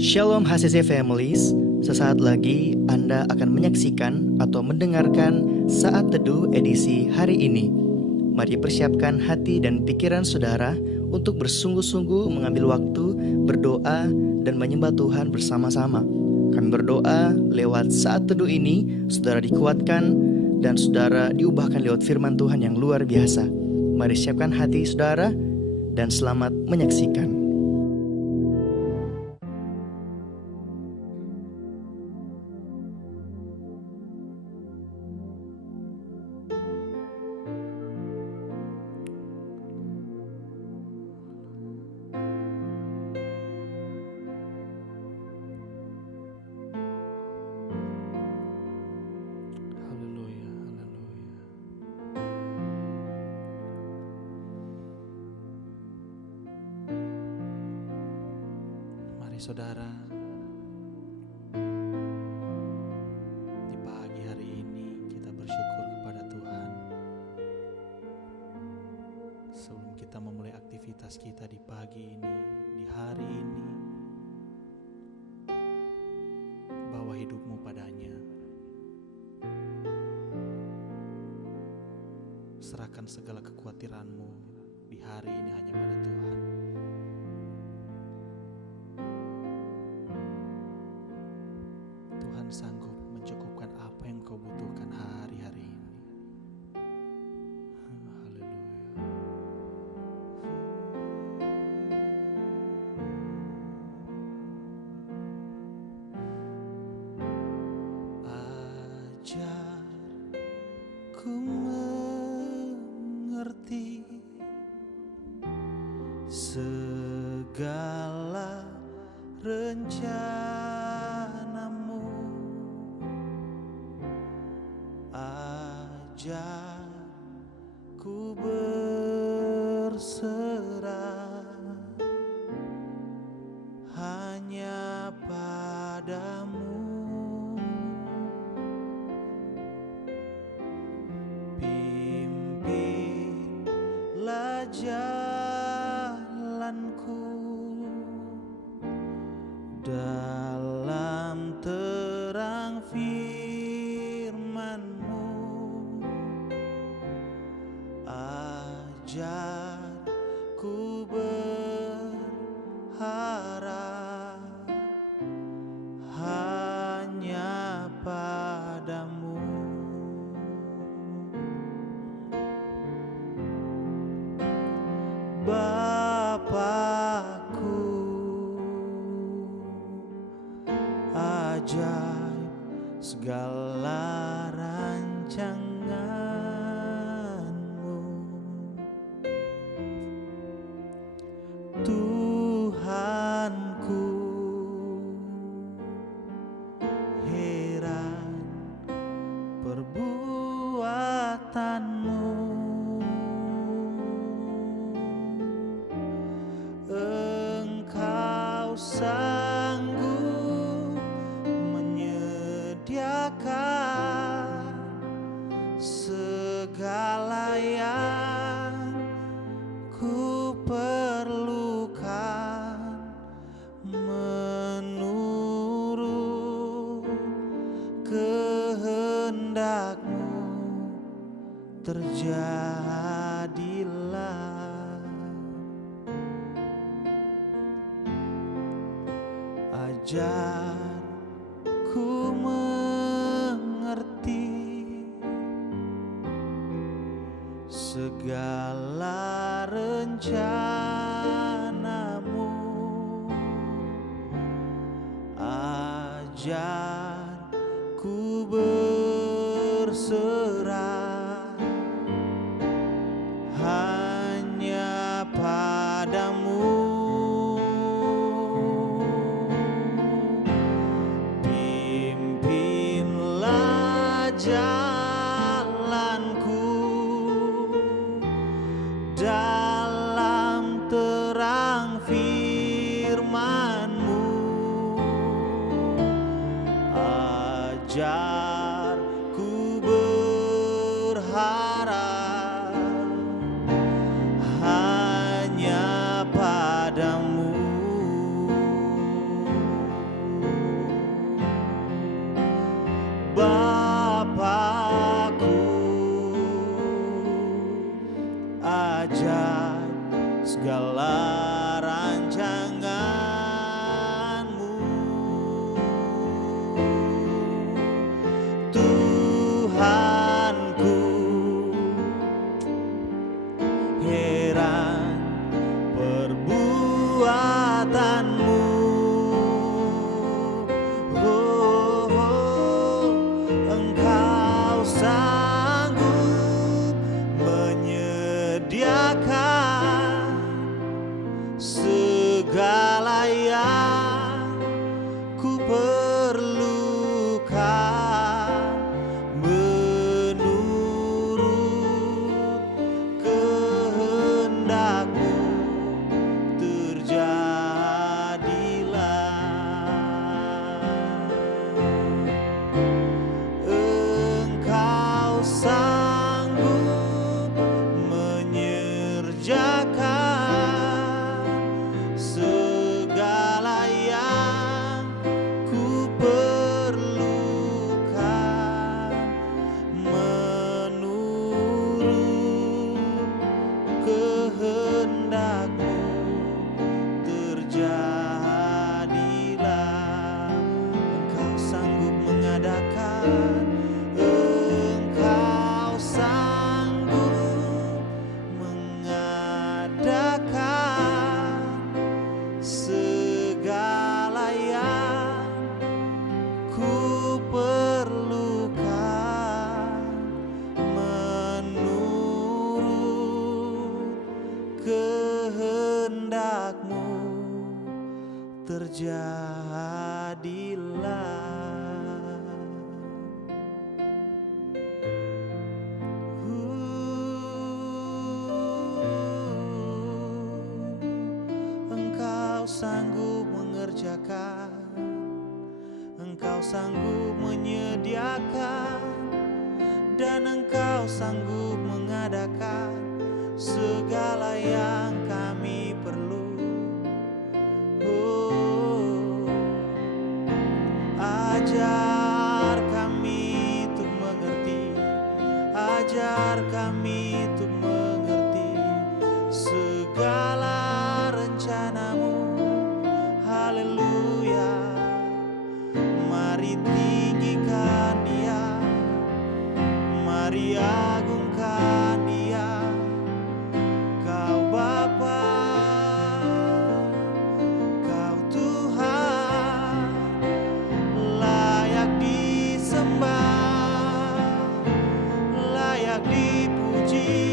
Shalom HCC Families, sesaat lagi Anda akan menyaksikan atau mendengarkan Saat Teduh edisi hari ini. Mari persiapkan hati dan pikiran saudara untuk bersungguh-sungguh mengambil waktu, berdoa, dan menyembah Tuhan bersama-sama. Kami berdoa lewat Saat Teduh ini, saudara dikuatkan dan saudara diubahkan lewat firman Tuhan yang luar biasa. Mari siapkan hati saudara dan selamat menyaksikan. Saudara, di pagi hari ini kita bersyukur kepada Tuhan. Sebelum kita memulai aktivitas kita di pagi ini, di hari ini, bawa hidupmu padanya. Serahkan segala kekhawatiranmu di hari ini hanya pada Tuhan. Sanggup mencukupkan apa yang kau butuhkan hari-hari ini. Haleluya. Ajar ku mengerti segala rencana. Ajar ku berserah hanya padamu. Pimpinlah jalanku dalam terang firman-Mu. Ajar ku berharap hanya padamu. Bapakku, ajaib segala rancangan-Mu. Tuhanku, heran perbuatan-Mu. Engkau sanggup menyediakan segala yang ku perlukan menurut kehendak-Mu. Terjadilah. Ajar ku mengerti segala rencana-Mu. Ajar ku berserah hanya padamu. Pimpinlah jalanku dalam terang firman-Mu. kekuatanmu. Engkau sanggup menyediakan segala yang ku perlukan, menurut kehendak-Mu terjadilah. Engkau sanggup menyerjakan segala yang ku perlukan, menurut kehendak-Mu terjadilah. Engkau sanggup mengadakan, Engkau sanggup mengadakan segala yang ku perlukan, menurut kehendak-Mu terjadilah. Engkau sanggup mengerjakan, Engkau sanggup menyediakan, dan Engkau sanggup mengadakan segala yang kami perlu. Ajar kami untuk mengerti, ajar kami untuk mengerti segala rencana-Mu. Haleluya. Mari tinggikan Dia, mari agungkan Dia. Kau Bapa, Kau Tuhan, layak disembah, layak dipuji.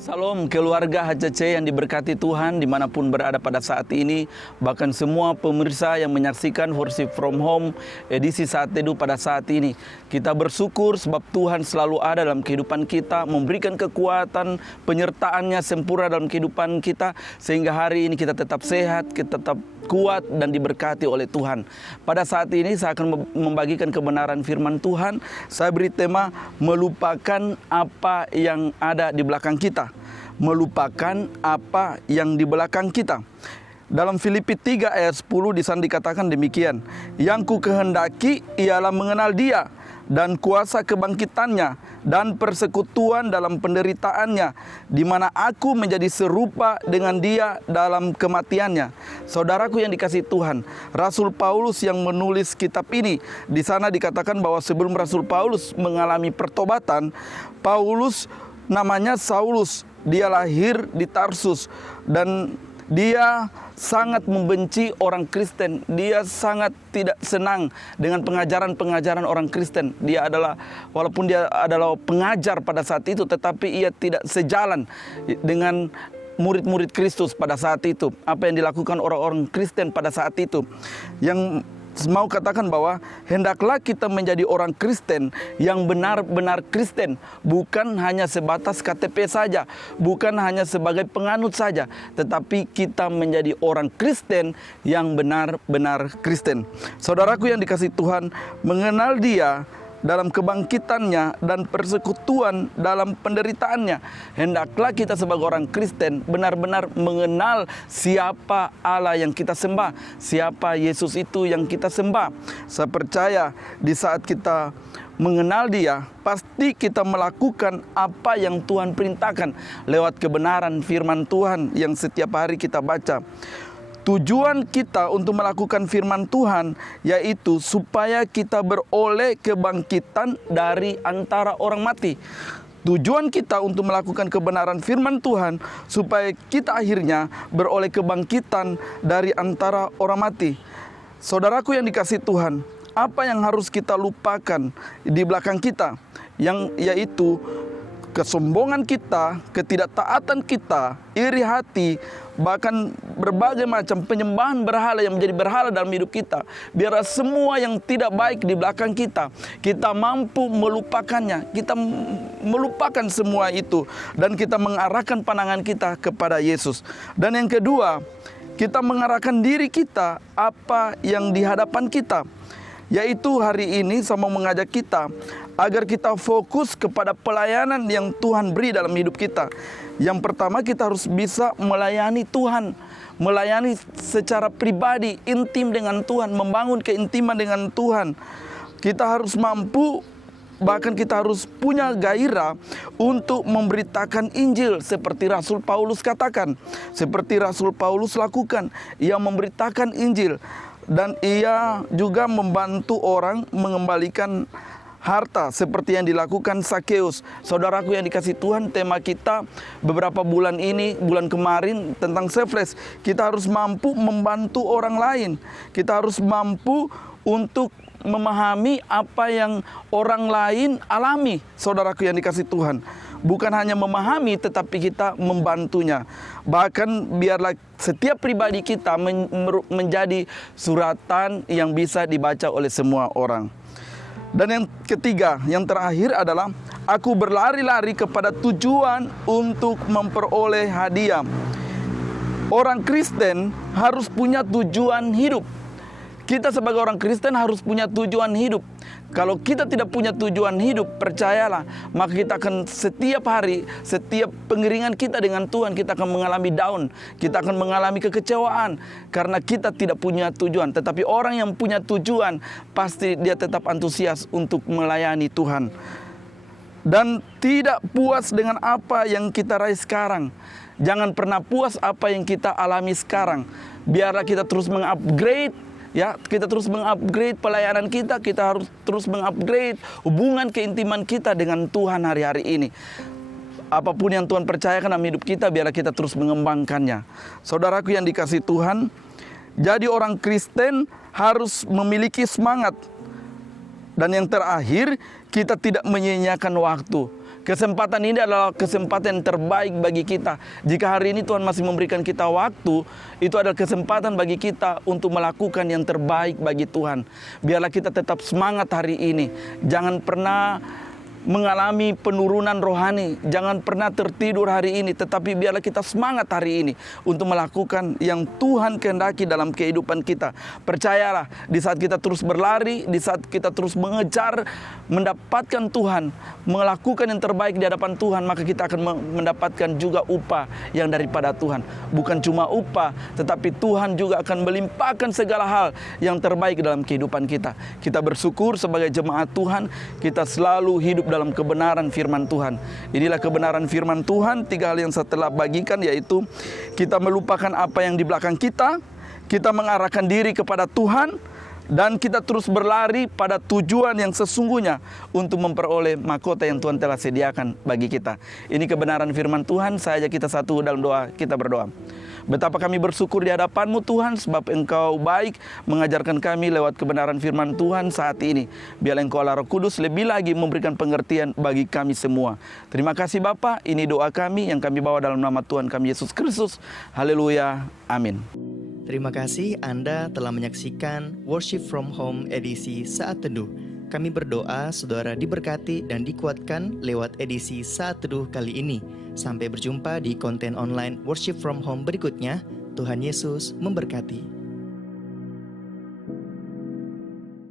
Salam keluarga HCC yang diberkati Tuhan dimanapun berada pada saat ini. Bahkan semua pemirsa yang menyaksikan Worship From Home edisi Saat Teduh pada saat ini. Kita bersyukur sebab Tuhan selalu ada dalam kehidupan kita, memberikan kekuatan, penyertaan-Nya sempurna dalam kehidupan kita. Sehingga hari ini kita tetap sehat, kita tetap kuat dan diberkati oleh Tuhan. Pada saat ini saya akan membagikan kebenaran firman Tuhan. Saya beri tema melupakan apa yang ada di belakang kita. Melupakan apa yang di belakang kita. Dalam Filipi 3 ayat 10 di sana dikatakan demikian. Yang ku kehendaki ialah mengenal Dia dan kuasa kebangkitannya dan persekutuan dalam penderitaannya, di mana aku menjadi serupa dengan Dia dalam kematiannya. Saudaraku yang dikasihi Tuhan, Rasul Paulus yang menulis kitab ini, di sana dikatakan bahwa sebelum Rasul Paulus mengalami pertobatan, Paulus namanya Saulus. Dia lahir di Tarsus dan dia sangat membenci orang Kristen. Dia sangat tidak senang dengan pengajaran-pengajaran orang Kristen. Dia adalah, walaupun dia adalah pengajar pada saat itu, tetapi ia tidak sejalan dengan murid-murid Kristus pada saat itu. Apa yang dilakukan orang-orang Kristen pada saat itu. Yang mau katakan bahwa hendaklah kita menjadi orang Kristen yang benar-benar Kristen, bukan hanya sebatas KTP saja, bukan hanya sebagai penganut saja, tetapi kita menjadi orang Kristen yang benar-benar Kristen. Saudaraku yang dikasihi Tuhan, mengenal Dia dalam kebangkitannya dan persekutuan dalam penderitaannya. Hendaklah kita sebagai orang Kristen benar-benar mengenal siapa Allah yang kita sembah, siapa Yesus itu yang kita sembah. Saya percaya di saat kita mengenal Dia, pasti kita melakukan apa yang Tuhan perintahkan lewat kebenaran firman Tuhan yang setiap hari kita baca. Tujuan kita untuk melakukan firman Tuhan yaitu supaya kita beroleh kebangkitan dari antara orang mati. Tujuan kita untuk melakukan kebenaran firman Tuhan supaya kita akhirnya beroleh kebangkitan dari antara orang mati. Saudaraku yang dikasihi Tuhan, apa yang harus kita lupakan di belakang kita? Yaitu kesombongan kita, ketidaktaatan kita, iri hati, bahkan berbagai macam penyembahan berhala yang menjadi berhala dalam hidup kita. Biarlah semua yang tidak baik di belakang kita, kita mampu melupakannya. Kita melupakan semua itu dan kita mengarahkan pandangan kita kepada Yesus. Dan yang kedua, kita mengarahkan diri kita apa yang di hadapan kita. Yaitu hari ini saya mau mengajak kita agar kita fokus kepada pelayanan yang Tuhan beri dalam hidup kita. Yang pertama, kita harus bisa melayani Tuhan, melayani secara pribadi, intim dengan Tuhan, membangun keintiman dengan Tuhan. Kita harus mampu, bahkan kita harus punya gairah untuk memberitakan Injil seperti Rasul Paulus katakan, seperti Rasul Paulus lakukan. Ia memberitakan Injil dan ia juga membantu orang mengembalikan harta seperti yang dilakukan Sakeus. Saudaraku yang dikasihi Tuhan, tema kita beberapa bulan ini, bulan kemarin tentang selfless. Kita harus mampu membantu orang lain. Kita harus mampu untuk memahami apa yang orang lain alami. Saudaraku yang dikasihi Tuhan, bukan hanya memahami tetapi kita membantunya. Bahkan biarlah setiap pribadi kita menjadi suratan yang bisa dibaca oleh semua orang. Dan yang ketiga, yang terakhir adalah aku berlari-lari kepada tujuan untuk memperoleh hadiah. Orang Kristen harus punya tujuan hidup. Kita sebagai orang Kristen harus punya tujuan hidup. Kalau kita tidak punya tujuan hidup, percayalah, maka kita akan setiap hari, setiap pengeringan kita dengan Tuhan, kita akan mengalami down, kita akan mengalami kekecewaan karena kita tidak punya tujuan. Tetapi orang yang punya tujuan, pasti dia tetap antusias untuk melayani Tuhan. Dan tidak puas dengan apa yang kita raih sekarang. Jangan pernah puas apa yang kita alami sekarang. Biarlah kita terus mengupgrade. Ya, kita terus mengupgrade pelayanan kita harus terus mengupgrade hubungan keintiman kita dengan Tuhan hari-hari ini. Apapun yang Tuhan percayakan dalam hidup kita, biarlah kita terus mengembangkannya. Saudaraku yang dikasihi Tuhan, jadi orang Kristen harus memiliki semangat. Dan yang terakhir, kita tidak menyia-nyiakan waktu. Kesempatan ini adalah kesempatan yang terbaik bagi kita. Jika hari ini Tuhan masih memberikan kita waktu, itu adalah kesempatan bagi kita untuk melakukan yang terbaik bagi Tuhan. Biarlah kita tetap semangat hari ini. Jangan pernah mengalami penurunan rohani. Jangan pernah tertidur hari ini, tetapi biarlah kita semangat hari ini untuk melakukan yang Tuhan kehendaki dalam kehidupan kita. Percayalah, di saat kita terus berlari, di saat kita terus mengejar mendapatkan Tuhan, melakukan yang terbaik di hadapan Tuhan, maka kita akan mendapatkan juga upah yang daripada Tuhan. Bukan cuma upah, tetapi Tuhan juga akan melimpahkan segala hal yang terbaik dalam kehidupan kita. Kita bersyukur sebagai jemaat Tuhan, kita selalu hidup dalam kebenaran firman Tuhan. Inilah kebenaran firman Tuhan. 3 hal yang saya telah bagikan, yaitu kita melupakan apa yang di belakang kita mengarahkan diri kepada Tuhan, dan kita terus berlari pada tujuan yang sesungguhnya untuk memperoleh mahkota yang Tuhan telah sediakan bagi kita. Ini kebenaran firman Tuhan. Saya ajak kita satu dalam doa, kita berdoa. Betapa kami bersyukur di hadapan-Mu Tuhan, sebab Engkau baik mengajarkan kami lewat kebenaran firman Tuhan saat ini. Biarlah Engkau Allah Roh Kudus lebih lagi memberikan pengertian bagi kami semua. Terima kasih Bapa, ini doa kami yang kami bawa dalam nama Tuhan kami Yesus Kristus. Haleluya, amin. Terima kasih Anda telah menyaksikan Worship from Home edisi Saat Teduh. Kami berdoa saudara diberkati dan dikuatkan lewat edisi Saat Teduh kali ini. Sampai berjumpa di konten online Worship from Home berikutnya. Tuhan Yesus memberkati.